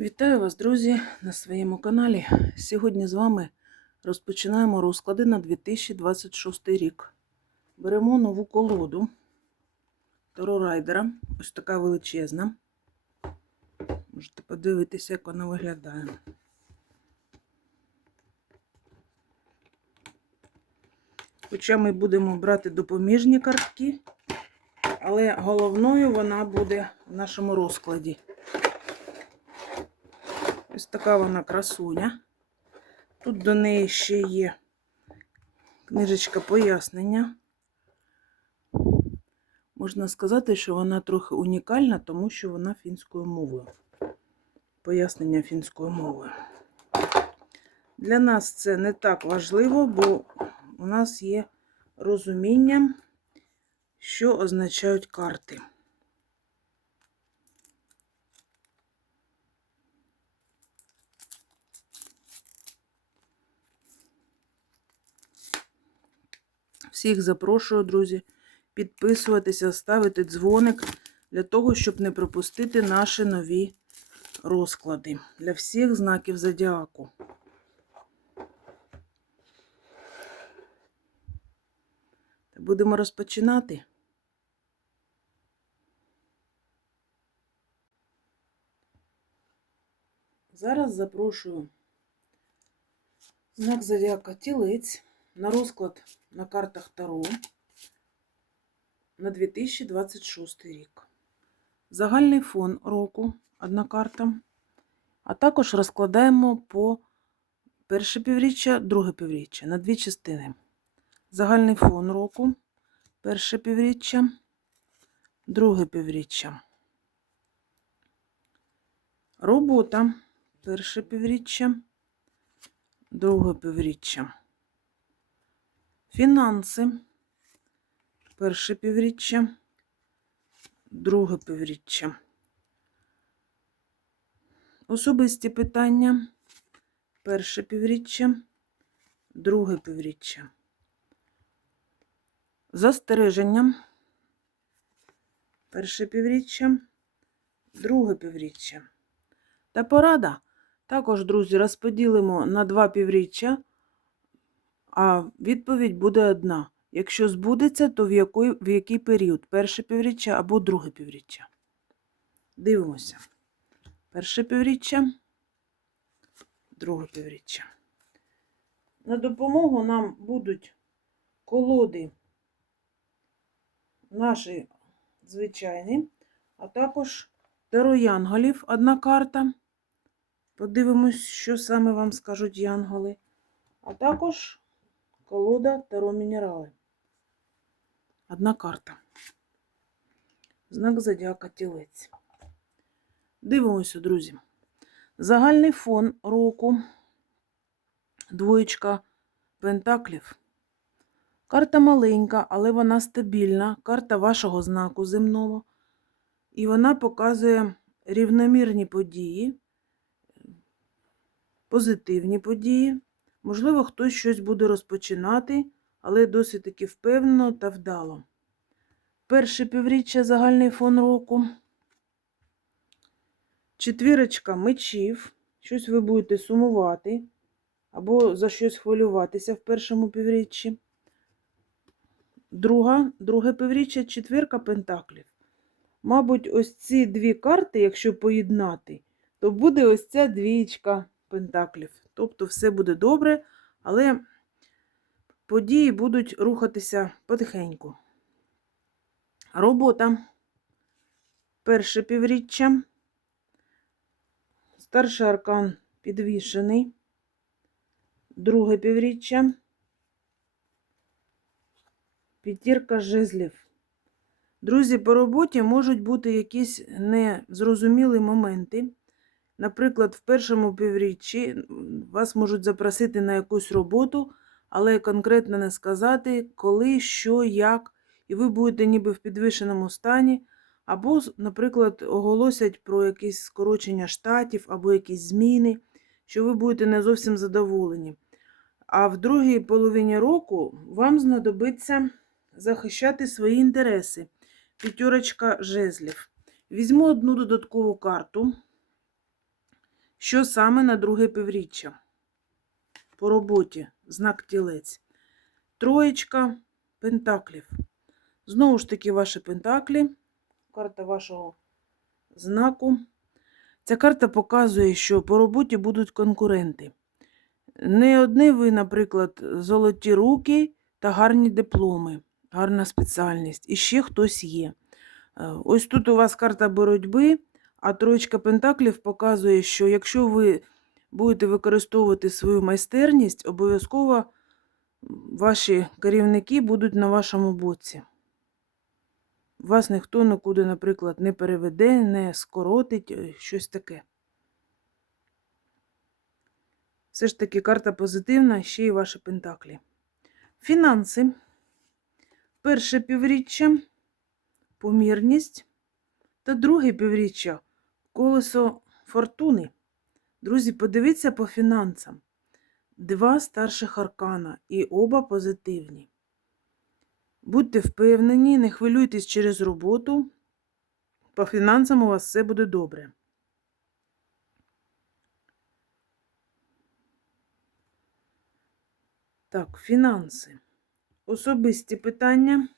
Вітаю вас, друзі, на своєму каналі. Сьогодні з вами розпочинаємо розклади на 2026 рік. Беремо нову колоду Таро Райдера. Ось така величезна. Можете подивитися, як вона виглядає. Хоча ми будемо брати допоміжні картки, але головною вона буде в нашому розкладі. Ось така вона красуня. Тут до неї ще є книжечка пояснення. Можна сказати, що вона трохи унікальна, тому що вона фінською мовою. Пояснення фінською мовою. Для нас це не так важливо, бо у нас є розуміння, що означають карти. Всіх запрошую, друзі, підписуватися, ставити дзвоник для того, щоб не пропустити наші нові розклади для всіх знаків зодіаку. Будемо розпочинати. Зараз запрошую знак зодіака тілець на розклад на картах Таро на 2026 рік. Загальний фон року одна карта. А також розкладаємо по перше півріччя, друге півріччя на дві частини. Загальний фон року, перше півріччя, друге півріччя. Робота, перше півріччя, друге півріччя. Фінанси. Перше півріччя, друге півріччя. Особисті питання. Перше півріччя, друге півріччя. Застереження. Перше півріччя, друге півріччя. Та порада. Також, друзі, розподілимо на два півріччя. А відповідь буде одна. Якщо збудеться, то в який, в який період? Перше півріччя або друге півріччя? Дивимося. Перше півріччя, друге півріччя. На допомогу нам будуть колоди наші звичайні, а також Таро Янголів одна карта. Подивимось, що саме вам скажуть янголи. А також колода Таро Мінерали. Одна карта. Знак зодіака тілець. Дивимося, друзі. Загальний фон року. Двоєчка пентаклів. Карта маленька, але вона стабільна. Карта вашого знаку земного. І вона показує рівномірні події, позитивні події. Можливо, хтось щось буде розпочинати, але досить таки впевнено та вдало. Перше півріччя загальний фон року. Четвірочка мечів. Щось ви будете сумувати або за щось хвилюватися в першому півріччі. Друга, друге півріччя четвірка пентаклів. Мабуть, ось ці дві карти, якщо поєднати, то буде ось ця двічка пентаклів. Тобто все буде добре, але події будуть рухатися потихеньку. Робота. Перше півріччя. Старший аркан підвішений. Друге півріччя. П'ятірка жезлів. Друзі, по роботі можуть бути якісь незрозумілі моменти. Наприклад, в першому півріччі вас можуть запросити на якусь роботу, але конкретно не сказати, коли, що, як, і ви будете ніби в підвищеному стані, або, наприклад, оголосять про якісь скорочення штатів, або якісь зміни, що ви будете не зовсім задоволені. А в другій половині року вам знадобиться захищати свої інтереси. П'ятерочка жезлів. Візьму одну додаткову карту. Що саме на друге півріччя? По роботі знак тілець. Троєчка пентаклів. Знову ж таки, ваші пентаклі. Карта вашого знаку. Ця карта показує, що по роботі будуть конкуренти. Не одні ви, наприклад, золоті руки та гарні дипломи, гарна спеціальність. І ще хтось є. Е, Ось тут у вас карта боротьби, а троєчка пентаклів показує, що якщо ви будете використовувати свою майстерність, обов'язково ваші керівники будуть на вашому боці. Вас ніхто нікуди, наприклад, не переведе, не скоротить, е, щось таке. Все ж таки карта позитивна, ще й ваші пентаклі. Фінанси. Перше півріччя, помірність. Та друге півріччя колесо фортуни. Друзі, подивіться по фінансам. Два старших аркана і оба позитивні. Будьте впевнені, не хвилюйтесь через роботу. По фінансам у вас все буде добре. Так, фінанси. Особисті питання.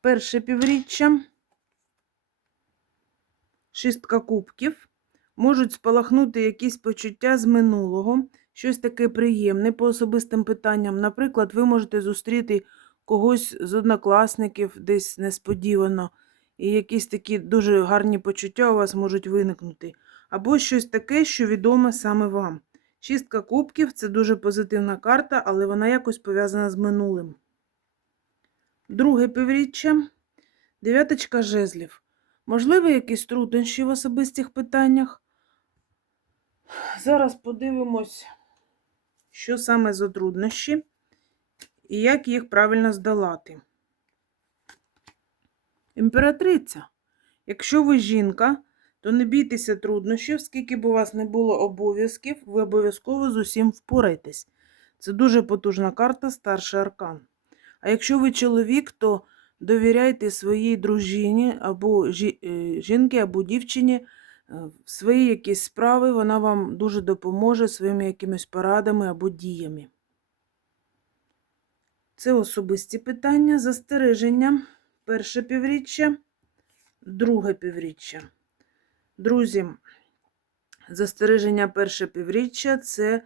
Перше півріччя. Шістка кубків. Можуть спалахнути якісь почуття з минулого, щось таке приємне по особистим питанням. Наприклад, ви можете зустріти когось з однокласників десь несподівано, і якісь такі дуже гарні почуття у вас можуть виникнути. Або щось таке, що відоме саме вам. Шістка кубків це дуже позитивна карта, але вона якось пов'язана з минулим. Друге півріччя. Дев'яточка жезлів. Можливо, якісь труднощі в особистих питаннях. Зараз подивимось, що саме за труднощі і як їх правильно здолати. Імператриця. Якщо ви жінка, то не бійтеся труднощів, скільки б у вас не було обов'язків, ви обов'язково з усім впорайтесь. Це дуже потужна карта, старший аркан. А якщо ви чоловік, то довіряйте своїй дружині або е, жінки, або дівчині е, свої якісь справи, вона вам дуже допоможе своїми якимись порадами або діями. Це особисті питання, застереження. Перше півріччя, друге півріччя. Друзі, застереження перше півріччя це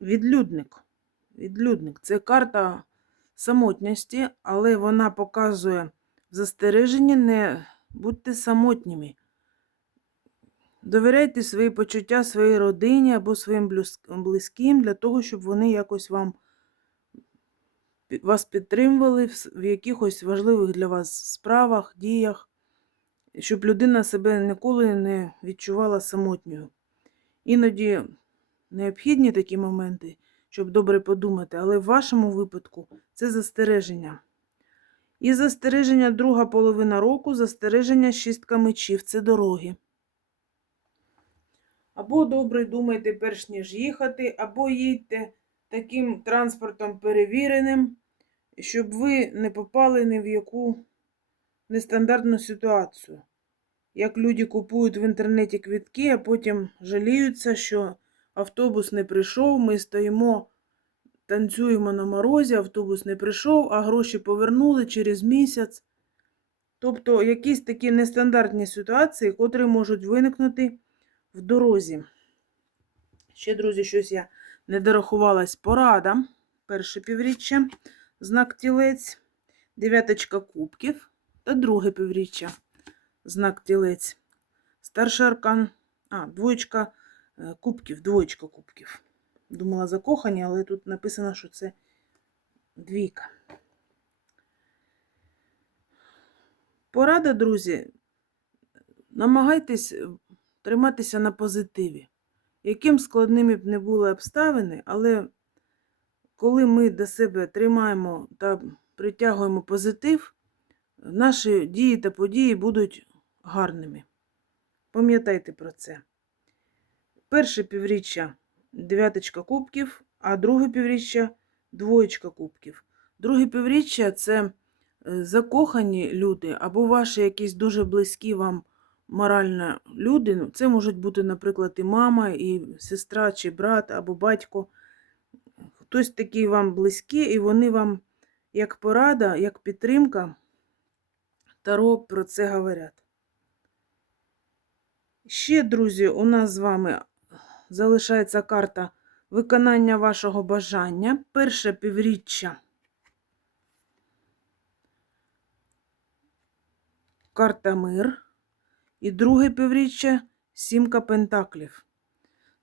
відлюдник. Відлюдник. Це карта самотності, але вона показує в застереженні не будьте самотніми. Довіряйте свої почуття своїй родині або своїм близьким для того, щоб вони якось вам вас підтримували в якихось важливих для вас справах, діях, щоб людина себе ніколи не відчувала самотньою. Іноді необхідні такі моменти, щоб добре подумати, але в вашому випадку це застереження. І застереження друга половина року, застереження шістка мечів це дороги. Або добре думайте, перш ніж їхати, або їдьте таким транспортом перевіреним, щоб ви не попали ні в яку нестандартну ситуацію. Як люди купують в інтернеті квітки, а потім жаліються, що автобус не прийшов, ми стоїмо, танцюємо на морозі, автобус не прийшов, а гроші повернули через місяць. Тобто якісь такі нестандартні ситуації, котрі можуть виникнути в дорозі. Ще, друзі, щось я не дорахувалась. Порада. Перше півріччя, знак тілець, дев'яточка кубків та друге півріччя, знак тілець. Старший аркан, а, двоєчка кубків, двоєчка кубків. Думала закохані, але тут написано, що це двійка. Порада, друзі, намагайтесь триматися на позитиві. Яким складними б не були обставини, але коли ми до себе тримаємо та притягуємо позитив, наші дії та події будуть гарними. Пам'ятайте про це. Перше півріччя дев'яточка кубків, а друге півріччя двоєчка кубків. Друге півріччя це е, закохані люди, або ваші якісь дуже близькі вам морально люди. ну, Це можуть бути, наприклад, і мама, і сестра, чи брат, або батько. Хтось такий вам близький, і вони вам, як порада, як підтримка, Таро про це говорять. Ще, друзі, у нас з вами залишається карта виконання вашого бажання. Перше півріччя. Карта мир. І друге півріччя сімка пентаклів.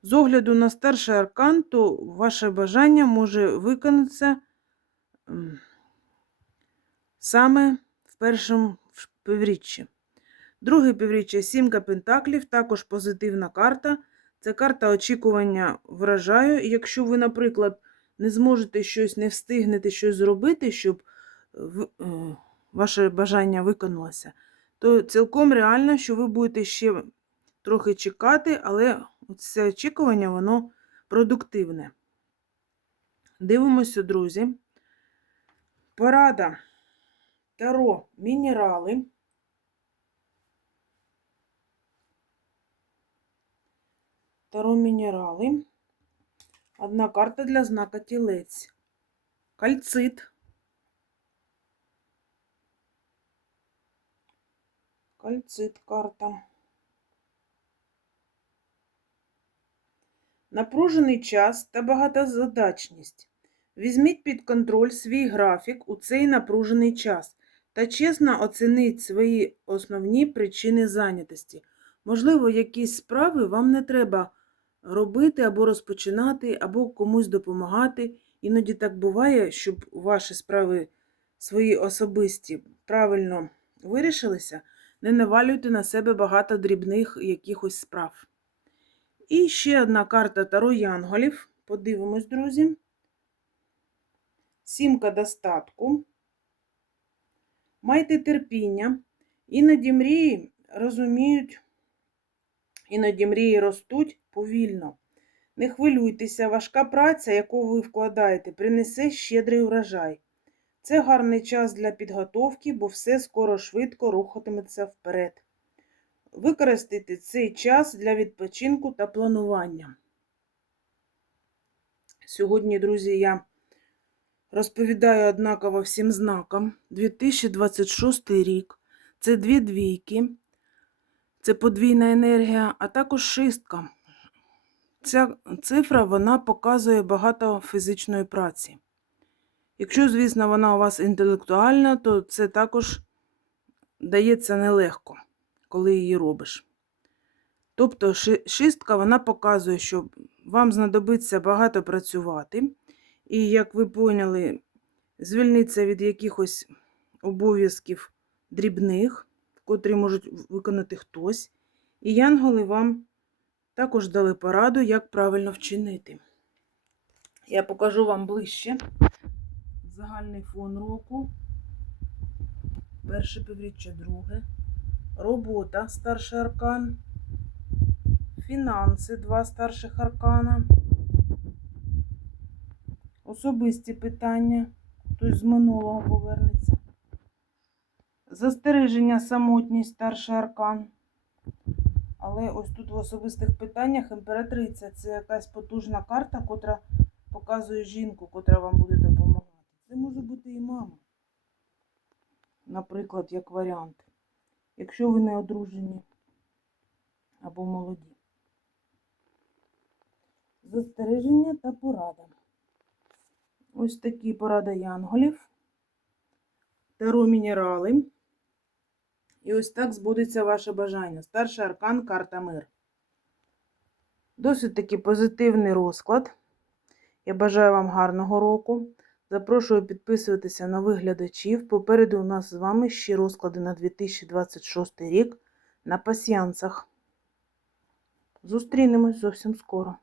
З огляду на старший аркан, то ваше бажання може виконатися саме в першому півріччі. Друге півріччя сімка пентаклів, також позитивна карта. Це карта очікування врожаю. І якщо ви, наприклад, не зможете щось, не встигнете щось зробити, щоб е, ваше бажання виконалося, то цілком реально, що ви будете ще трохи чекати, але це очікування, воно продуктивне. Дивимося, друзі. Порада. Таро, мінерали. Таро мінерали. Одна карта для знака тілець. Кальцит. Кальцит карта. Напружений час та багатозадачність. Візьміть під контроль свій графік у цей напружений час та чесно оцініть свої основні причини зайнятості. Можливо, якісь справи вам не треба робити або розпочинати, або комусь допомагати. Іноді так буває, щоб ваші справи свої особисті правильно вирішилися, не навалюйте на себе багато дрібних якихось справ. І ще одна карта Таро Янголів. Подивимось, друзі. Сімка достатку. Майте терпіння. Іноді мрії розуміють, іноді мрії ростуть повільно. Не хвилюйтеся, важка праця, яку ви вкладаєте, принесе щедрий урожай. Це гарний час для підготовки, бо все скоро швидко рухатиметься вперед. Використайте цей час для відпочинку та планування. Сьогодні, друзі, я розповідаю однаково всім знакам. 2026 рік. Це дві двійки, це подвійна енергія, а також шистка. Ця цифра вона показує багато фізичної праці. Якщо, звісно, вона у вас інтелектуальна, то це також дається нелегко, коли її робиш. Тобто шистка вона показує, що вам знадобиться багато працювати, і, як ви поняли, звільнитися від якихось обов'язків дрібних, котрі можуть виконати хтось. І янголи вам також дали пораду, як правильно вчинити. Я покажу вам ближче загальний фон року. Перше півріччя, друге. Робота, старший аркан. Фінанси, два старших аркана. Особисті питання. Хтось з минулого повернеться. Застереження, самотність, старший аркан. Але ось тут в особистих питаннях імператриця це якась потужна карта, котра показує жінку, котра вам буде допомагати. Це може бути і мама. Наприклад, як варіант. Якщо ви не одружені або молоді. Застереження та порада. Ось такі порада янголів. Таро мінерали. І ось так збудеться ваше бажання. Старший аркан, карта мир. Досить таки позитивний розклад. Я бажаю вам гарного року. Запрошую підписуватися на глядачів. Попереду у нас з вами ще розклади на 2026 рік на пасіянцах. Зустрінемось зовсім скоро.